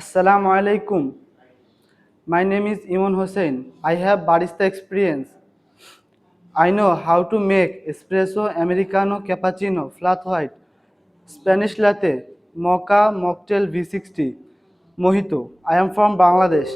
Assalamu alaikum. My name is Iman Hussein. I have barista experience. I know how to make espresso, americano, cappuccino, flat white, Spanish latte, mocha, mocktail V60, mojito. I am from Bangladesh.